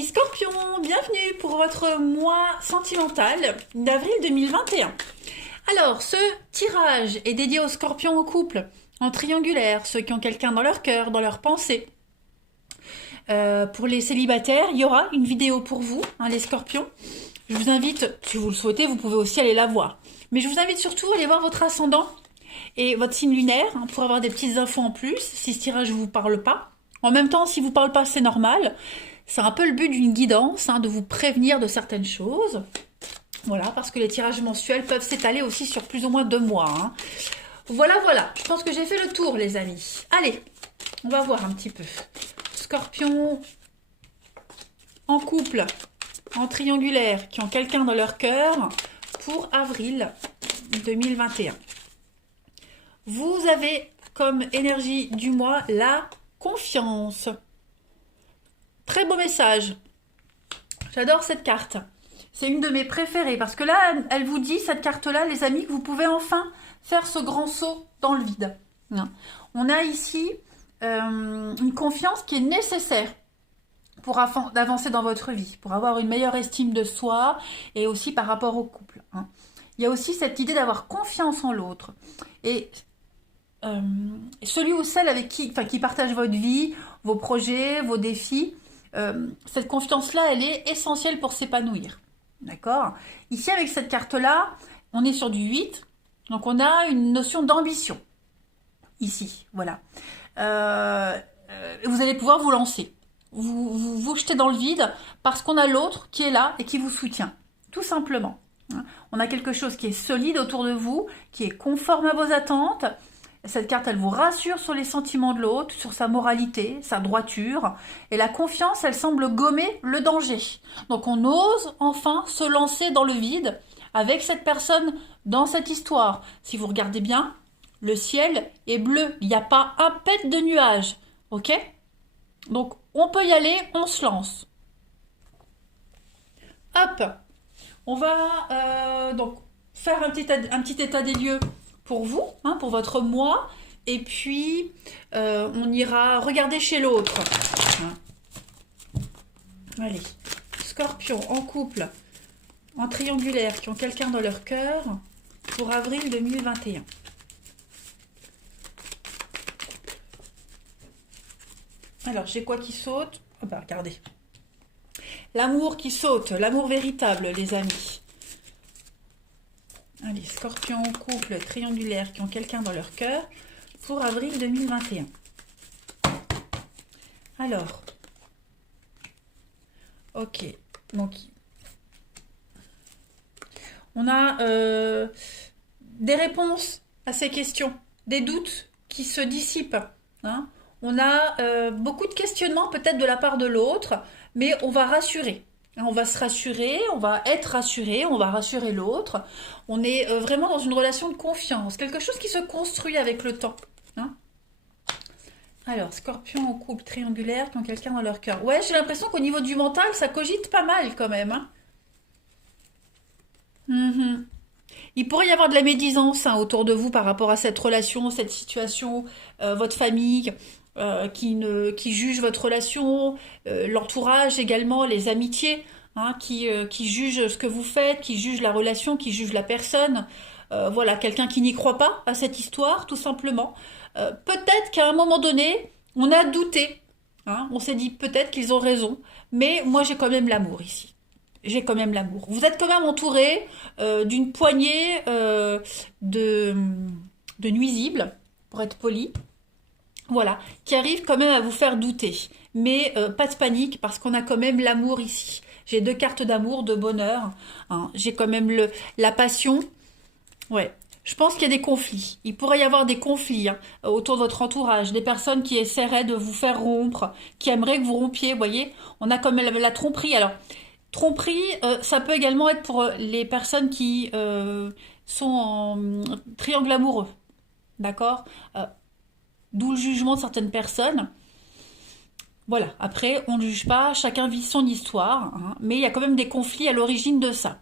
Amis Scorpions, bienvenue pour votre mois sentimental d'avril 2021. Alors, ce tirage est dédié aux Scorpions en couple, en triangulaire, ceux qui ont quelqu'un dans leur cœur, dans leurs pensées. Pour les célibataires, il y aura une vidéo pour vous, les Scorpions. Je vous invite, si vous le souhaitez, vous pouvez aussi aller la voir. Mais je vous invite surtout à aller voir votre ascendant et votre signe lunaire pour avoir des petites infos en plus, si ce tirage ne vous parle pas. En même temps, si vous ne parle pas, c'est normal. C'est un peu le but d'une guidance, de vous prévenir de certaines choses. Voilà, parce que les tirages mensuels peuvent s'étaler aussi sur plus ou moins 2 mois. Voilà, je pense que j'ai fait le tour, les amis. Allez, on va voir un petit peu. Scorpion en couple, en triangulaire, qui ont quelqu'un dans leur cœur pour avril 2021. Vous avez comme énergie du mois la confiance. Très beau message. J'adore cette carte. C'est une de mes préférées parce que là, elle vous dit, cette carte-là, les amis, que vous pouvez enfin faire ce grand saut dans le vide. On a ici une confiance qui est nécessaire pour avancer dans votre vie, pour avoir une meilleure estime de soi et aussi par rapport au couple. Il y a aussi cette idée d'avoir confiance en l'autre. Et celui ou celle avec qui partage votre vie, vos projets, vos défis, cette confiance-là, elle est essentielle pour s'épanouir. D'accord? Ici, avec cette carte-là, on est sur du 8, donc on a une notion d'ambition. Ici, voilà. Vous allez pouvoir vous lancer. Vous jetez dans le vide parce qu'on a l'autre qui est là et qui vous soutient. Tout simplement. On a quelque chose qui est solide autour de vous, qui est conforme à vos attentes. Cette carte, elle vous rassure sur les sentiments de l'autre, sur sa moralité, sa droiture. Et la confiance, elle semble gommer le danger. Donc on ose enfin se lancer dans le vide avec cette personne dans cette histoire. Si vous regardez bien, le ciel est bleu. Il n'y a pas un pet de nuage. Ok? Donc on peut y aller, on se lance. Hop! On va donc faire un petit état des lieux pour vous, pour votre mois, et puis on ira regarder chez l'autre. Allez, Scorpion en couple, en triangulaire, qui ont quelqu'un dans leur cœur, pour avril 2021. Alors, j'ai quoi qui saute? Oh bah, regardez. L'amour qui saute, l'amour véritable, les amis. Allez, Scorpion en couple, triangulaire, qui ont quelqu'un dans leur cœur, pour avril 2021. Alors, ok, donc, on a des réponses à ces questions, des doutes qui se dissipent. On a beaucoup de questionnements peut-être de la part de l'autre, mais on va rassurer. On va se rassurer, on va être rassuré, on va rassurer l'autre. On est vraiment dans une relation de confiance, quelque chose qui se construit avec le temps. Alors, Scorpion en couple triangulaire qui ont quelqu'un dans leur cœur. Ouais, j'ai l'impression qu'au niveau du mental, ça cogite pas mal quand même. Il pourrait y avoir de la médisance autour de vous par rapport à cette relation, cette situation, votre famille. Qui juge votre relation, l'entourage également, les amitiés, qui jugent ce que vous faites, qui jugent la relation, qui jugent la personne. Voilà, quelqu'un qui n'y croit pas à cette histoire, tout simplement. Peut-être qu'à un moment donné, on a douté. On s'est dit peut-être qu'ils ont raison, mais moi j'ai quand même l'amour ici. J'ai quand même l'amour. Vous êtes quand même entouré d'une poignée de nuisibles, pour être poli. Voilà, qui arrive quand même à vous faire douter. Mais pas de panique, parce qu'on a quand même l'amour ici. J'ai 2 cartes d'amour, de bonheur. J'ai quand même la passion. Ouais, je pense qu'il y a des conflits. Il pourrait y avoir des conflits autour de votre entourage. Des personnes qui essaieraient de vous faire rompre, qui aimeraient que vous rompiez, vous voyez. On a quand même la tromperie. Alors, tromperie, ça peut également être pour les personnes qui sont en triangle amoureux. D'accord? D'où le jugement de certaines personnes. Voilà, après, on ne juge pas, chacun vit son histoire, mais il y a quand même des conflits à l'origine de ça.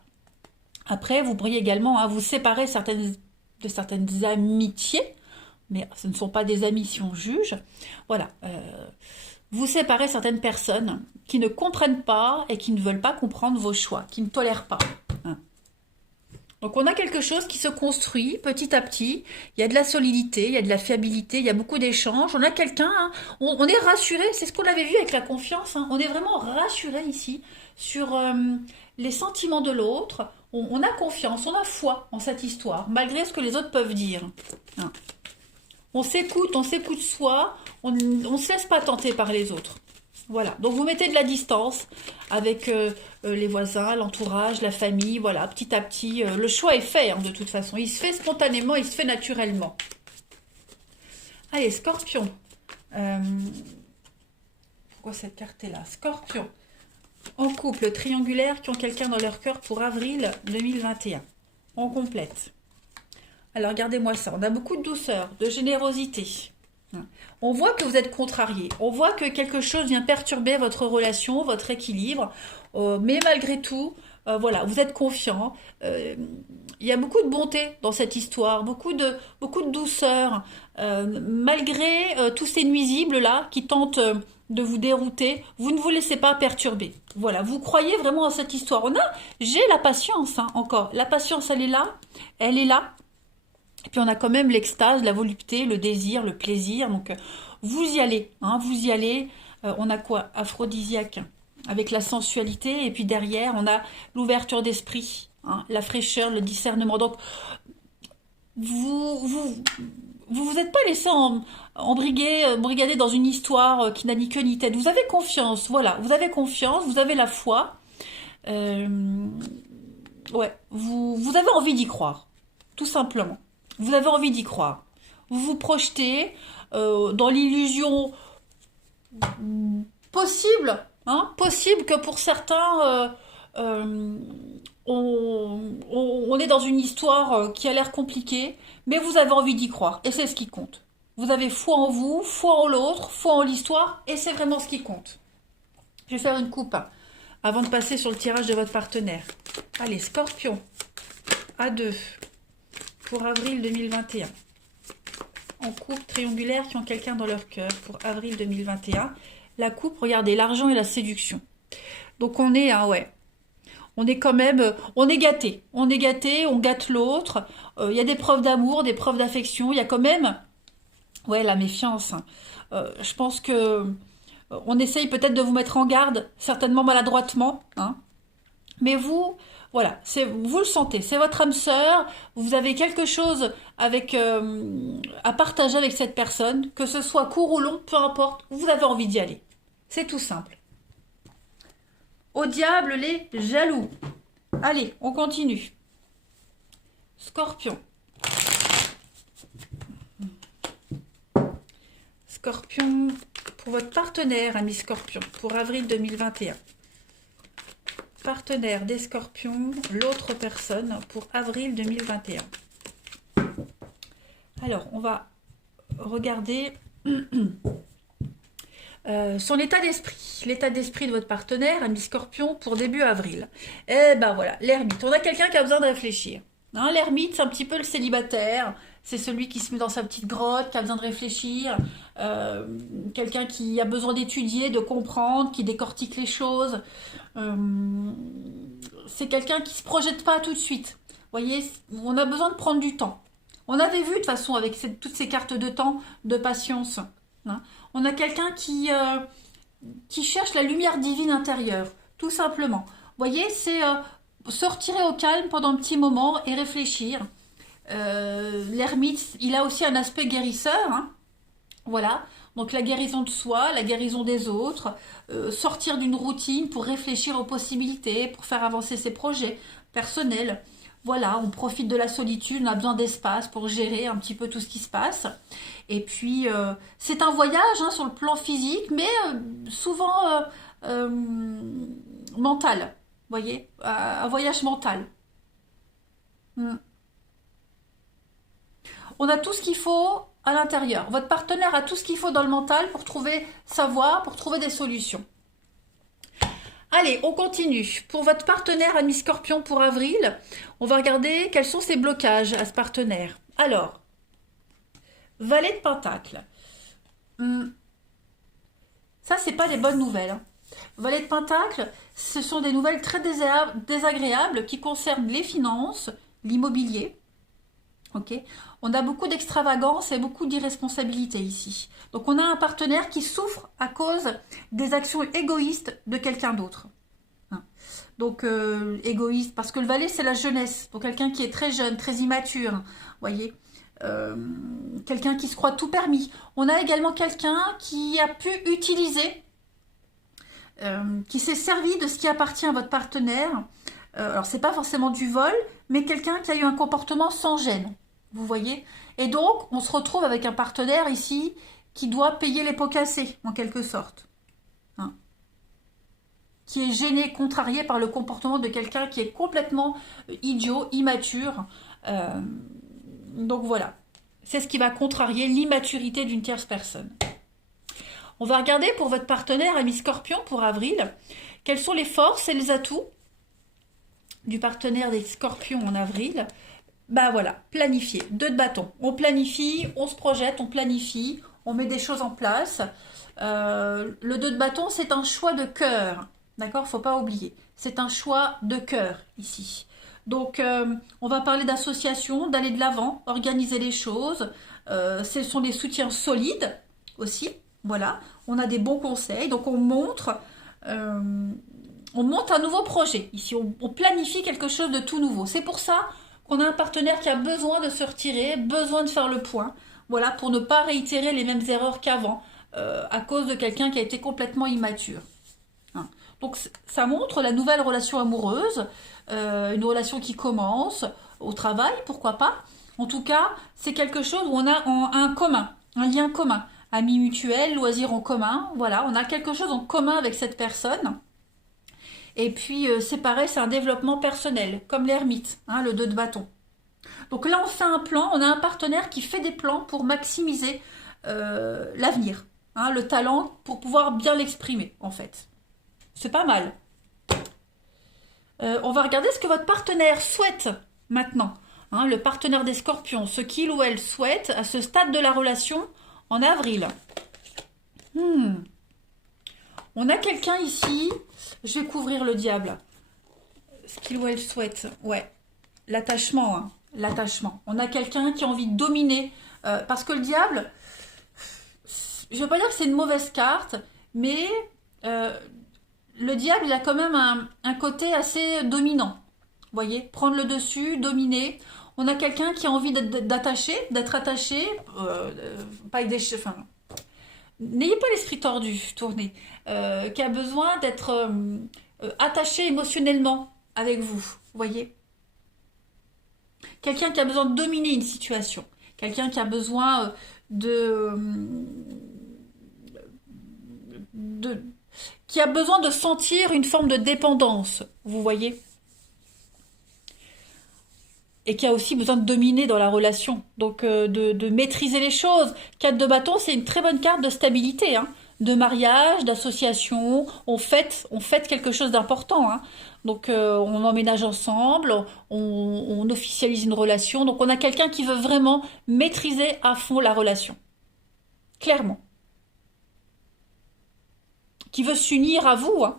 Après, vous pourriez également vous séparer de certaines amitiés, mais ce ne sont pas des amis si on juge. Voilà, vous séparez certaines personnes qui ne comprennent pas et qui ne veulent pas comprendre vos choix, qui ne tolèrent pas. Hein. Donc on a quelque chose qui se construit petit à petit, il y a de la solidité, il y a de la fiabilité, il y a beaucoup d'échanges, on a quelqu'un, hein, on est rassuré, c'est ce qu'on avait vu avec la confiance, hein, on est vraiment rassuré ici sur les sentiments de l'autre, on a confiance, on a foi en cette histoire, malgré ce que les autres peuvent dire. Hein. On s'écoute soi, on ne se laisse pas tenter par les autres. Voilà, donc vous mettez de la distance avec les voisins, l'entourage, la famille, voilà, petit à petit. Le choix est fait, hein, de toute façon. Il se fait spontanément, il se fait naturellement. Allez, Scorpion. Pourquoi cette carte est là? Scorpion. En couple, triangulaire, qui ont quelqu'un dans leur cœur pour avril 2021. On complète. Alors, regardez-moi ça. On a beaucoup de douceur, de générosité. On voit que vous êtes contrarié. On voit que quelque chose vient perturber votre relation, votre équilibre. Mais malgré tout, voilà, vous êtes confiant. Il y a beaucoup de bonté dans cette histoire, beaucoup de douceur. Malgré tous ces nuisibles-là qui tentent de vous dérouter, vous ne vous laissez pas perturber. Voilà, vous croyez vraiment en cette histoire. J'ai la patience, hein, encore. La patience, elle est là. Elle est là. Et puis on a quand même l'extase, la volupté, le désir, le plaisir. Donc vous y allez, hein, vous y allez. On a quoi? Aphrodisiaque, avec la sensualité. Et puis derrière, on a l'ouverture d'esprit, hein, la fraîcheur, le discernement. Donc vous êtes pas laissé embrigader dans une histoire qui n'a ni queue ni tête. Vous avez confiance, voilà. Vous avez confiance, vous avez la foi. Ouais, vous avez envie d'y croire, tout simplement. Vous avez envie d'y croire. Vous vous projetez dans l'illusion possible, hein, possible que pour certains, on est dans une histoire qui a l'air compliquée, mais vous avez envie d'y croire, et c'est ce qui compte. Vous avez foi en vous, foi en l'autre, foi en l'histoire, et c'est vraiment ce qui compte. Je vais faire une coupe avant de passer sur le tirage de votre partenaire. Allez, Scorpion, à 2. Pour avril 2021. En couple, triangulaire, qui ont quelqu'un dans leur cœur pour avril 2021. La coupe, regardez, l'argent et la séduction. Donc on est, hein, ouais, on est quand même, on est gâté. On est gâté, on gâte l'autre. Il y a des preuves d'amour, des preuves d'affection. Il y a quand même, ouais, la méfiance. Je pense que on essaye peut-être de vous mettre en garde, certainement maladroitement, hein. Mais vous, voilà, vous le sentez, c'est votre âme sœur, vous avez quelque chose à partager avec cette personne, que ce soit court ou long, peu importe, vous avez envie d'y aller. C'est tout simple. Au diable les jaloux. Allez, on continue. Scorpion. Scorpion, pour votre partenaire, ami Scorpion, pour avril 2021. Partenaire des Scorpions, l'autre personne pour avril 2021. Alors, on va regarder son état d'esprit. L'état d'esprit de votre partenaire, ami Scorpion, pour début avril. Eh ben voilà, l'ermite. On a quelqu'un qui a besoin de réfléchir. Hein, l'ermite, c'est un petit peu le célibataire. C'est celui qui se met dans sa petite grotte, qui a besoin de réfléchir. Quelqu'un qui a besoin d'étudier, de comprendre, qui décortique les choses. C'est quelqu'un qui ne se projette pas tout de suite. Vous voyez, on a besoin de prendre du temps. On avait vu de toute façon avec toutes ces cartes de temps, de patience. Hein, on a quelqu'un qui cherche la lumière divine intérieure, tout simplement. Vous voyez, c'est se retirer au calme pendant un petit moment et réfléchir. L'ermite, il a aussi un aspect guérisseur, hein. Voilà, donc la guérison de soi, la guérison des autres, sortir d'une routine pour réfléchir aux possibilités, pour faire avancer ses projets personnels. Voilà, on profite de la solitude, on a besoin d'espace pour gérer un petit peu tout ce qui se passe. Et puis, c'est un voyage, hein, sur le plan physique, mais souvent mental, vous voyez, un voyage mental. On a tout ce qu'il faut à l'intérieur. Votre partenaire a tout ce qu'il faut dans le mental pour trouver sa voie, pour trouver des solutions. Allez, on continue. Pour votre partenaire ami Scorpion pour avril, on va regarder quels sont ses blocages à ce partenaire. Alors, Valet de Pentacle. Ça, c'est pas les bonnes nouvelles, hein. Valet de Pentacle, ce sont des nouvelles très désagréables qui concernent les finances, l'immobilier. Ok, on a beaucoup d'extravagance et beaucoup d'irresponsabilité ici. Donc on a un partenaire qui souffre à cause des actions égoïstes de quelqu'un d'autre. Hein. Donc égoïste, parce que le valet c'est la jeunesse. Donc quelqu'un qui est très jeune, très immature. Vous voyez, quelqu'un qui se croit tout permis. On a également quelqu'un qui a pu utiliser, qui s'est servi de ce qui appartient à votre partenaire. Alors c'est pas forcément du vol, mais quelqu'un qui a eu un comportement sans gêne. Vous voyez? Et donc, on se retrouve avec un partenaire ici qui doit payer les pots cassés, en quelque sorte. Hein, qui est gêné, contrarié par le comportement de quelqu'un qui est complètement idiot, immature. Donc voilà. C'est ce qui va contrarier l'immaturité d'une tierce personne. On va regarder pour votre partenaire, ami Scorpion, pour avril, quelles sont les forces et les atouts du partenaire des Scorpions en avril. Bah voilà, planifier, 2 de bâton. On planifie, on se projette, on planifie, on met des choses en place. Le 2 de bâton, c'est un choix de cœur. D'accord, faut pas oublier. C'est un choix de cœur ici. Donc, on va parler d'association, d'aller de l'avant, organiser les choses. Ce sont des soutiens solides aussi. Voilà, on a des bons conseils. Donc, on monte un nouveau projet. Ici, on planifie quelque chose de tout nouveau. C'est pour ça qu'on a un partenaire qui a besoin de se retirer, besoin de faire le point, voilà, pour ne pas réitérer les mêmes erreurs qu'avant, à cause de quelqu'un qui a été complètement immature. Hein. Donc ça montre la nouvelle relation amoureuse, une relation qui commence, au travail, pourquoi pas. En tout cas, c'est quelque chose où on a un commun, un lien commun, amis mutuels, loisirs en commun, voilà, on a quelque chose en commun avec cette personne. Et puis, c'est pareil, c'est un développement personnel, comme l'ermite, hein, le 2 de bâton. Donc là, on fait un plan, on a un partenaire qui fait des plans pour maximiser l'avenir, hein, le talent, pour pouvoir bien l'exprimer, en fait. C'est pas mal. On va regarder ce que votre partenaire souhaite maintenant. Hein, le partenaire des Scorpions, ce qu'il ou elle souhaite à ce stade de la relation en avril. On a quelqu'un ici, je vais couvrir le diable. Ce qu'il ou elle souhaite, ouais. L'attachement, hein. L'attachement. On a quelqu'un qui a envie de dominer. Parce que le diable, je ne veux pas dire que c'est une mauvaise carte, mais le diable, il a quand même un côté assez dominant. Vous voyez, prendre le dessus, dominer. On a quelqu'un qui a envie d'être attaché, pas avec des cheveux. Enfin, n'ayez pas l'esprit tordu, tourné, qui a besoin d'être attaché émotionnellement avec vous, voyez. Quelqu'un qui a besoin de dominer une situation, quelqu'un qui a besoin qui a besoin de sentir une forme de dépendance, vous voyez. Et qui a aussi besoin de dominer dans la relation, donc de maîtriser les choses. 4 de bâton, c'est une très bonne carte de stabilité, hein, de mariage, d'association. On fête quelque chose d'important, hein. Donc on emménage ensemble, on officialise une relation. Donc on a quelqu'un qui veut vraiment maîtriser à fond la relation, clairement, qui veut s'unir à vous, hein.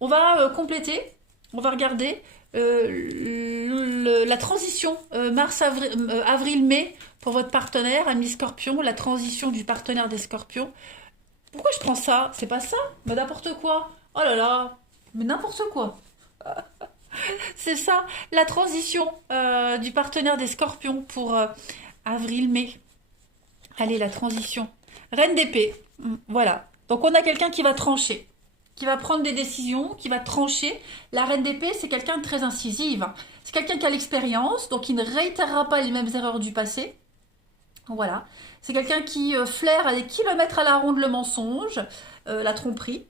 On va compléter, on va regarder la transition avril-mai pour votre partenaire, ami Scorpion, la transition du partenaire des Scorpions. Pourquoi je prends ça? C'est pas ça? Mais n'importe quoi. Oh là là, mais n'importe quoi. C'est ça, la transition du partenaire des Scorpions pour avril-mai. Allez, la transition. Reine d'épée, voilà. Donc on a quelqu'un qui va trancher, qui va prendre des décisions, qui va trancher. La reine d'épée, c'est quelqu'un de très incisive. C'est quelqu'un qui a l'expérience, donc il ne réitérera pas les mêmes erreurs du passé. Voilà. C'est quelqu'un qui flaire à des kilomètres à la ronde le mensonge, la tromperie.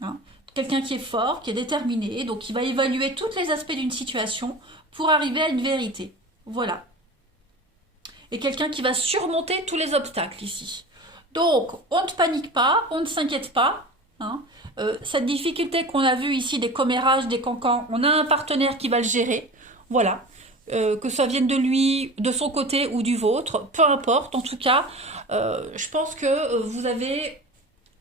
Hein. Quelqu'un qui est fort, qui est déterminé, donc qui va évaluer tous les aspects d'une situation pour arriver à une vérité. Voilà. Et quelqu'un qui va surmonter tous les obstacles ici. Donc, on ne panique pas, on ne s'inquiète pas. Hein. Cette difficulté qu'on a vue ici, des commérages, des cancans, on a un partenaire qui va le gérer. Voilà. Que ça vienne de lui, de son côté ou du vôtre, peu importe. En tout cas, je pense que vous avez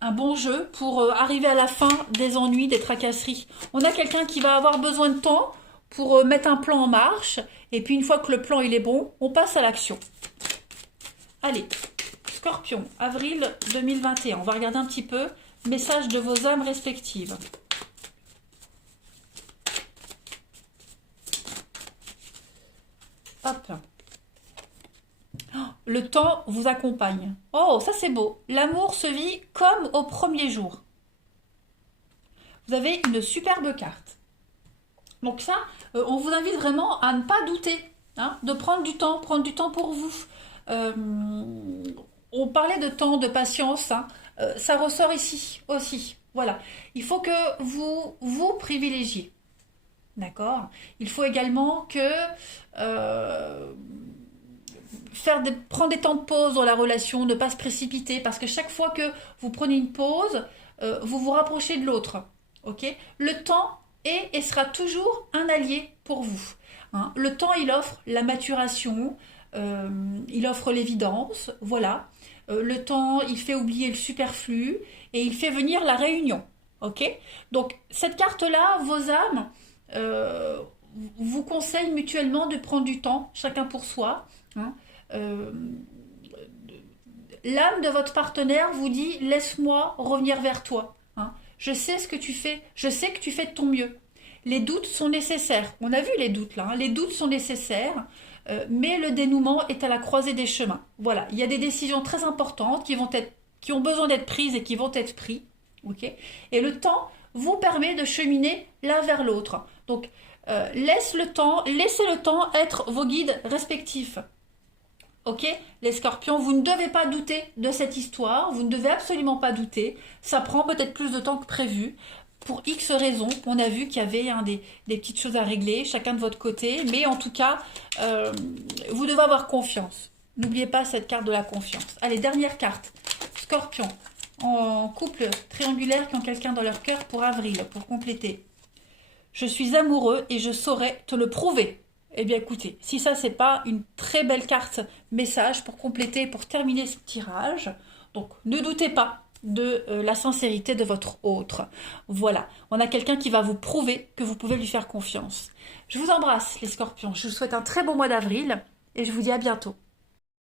un bon jeu pour arriver à la fin des ennuis, des tracasseries. On a quelqu'un qui va avoir besoin de temps pour mettre un plan en marche. Et puis une fois que le plan il est bon, on passe à l'action. Allez, Scorpion, avril 2021. On va regarder un petit peu. Message de vos âmes respectives. Hop. Le temps vous accompagne. Oh, ça c'est beau. L'amour se vit comme au premier jour. Vous avez une superbe carte. Donc ça, on vous invite vraiment à ne pas douter, hein, de prendre du temps pour vous. On parlait de temps, de patience, hein, ça ressort ici aussi. Voilà, il faut que vous vous privilégiez. D'accord. Il faut également que prendre des temps de pause dans la relation, ne pas se précipiter, parce que chaque fois que vous prenez une pause, vous vous rapprochez de l'autre. Ok. Le temps est et sera toujours un allié pour vous. Hein. Le temps, il offre la maturation, il offre l'évidence, voilà. Le temps, il fait oublier le superflu et il fait venir la réunion. Ok. Donc cette carte-là, vos âmes vous conseillent mutuellement de prendre du temps, chacun pour soi. Hein. L'âme de votre partenaire vous dit laisse-moi revenir vers toi. Hein. Je sais ce que tu fais, je sais que tu fais de ton mieux. Les doutes sont nécessaires. On a vu les doutes là, hein. Les doutes sont nécessaires, mais le dénouement est à la croisée des chemins. Voilà, il y a des décisions très importantes qui ont besoin d'être prises et qui vont être prises. Okay. Et le temps vous permet de cheminer l'un vers l'autre. Donc, laissez le temps être vos guides respectifs. Ok, les scorpions, vous ne devez pas douter de cette histoire, vous ne devez absolument pas douter. Ça prend peut-être plus de temps que prévu. Pour X raisons, on a vu qu'il y avait des petites choses à régler, chacun de votre côté. Mais en tout cas, vous devez avoir confiance. N'oubliez pas cette carte de la confiance. Allez, dernière carte. Scorpion, en couple triangulaire qui ont quelqu'un dans leur cœur pour avril, pour compléter. Je suis amoureux et je saurai te le prouver. Eh bien écoutez, si ça c'est pas une très belle carte message pour compléter, pour terminer ce tirage, donc ne doutez pas de la sincérité de votre autre. Voilà, on a quelqu'un qui va vous prouver que vous pouvez lui faire confiance. Je vous embrasse les scorpions, je vous souhaite un très bon mois d'avril et je vous dis à bientôt.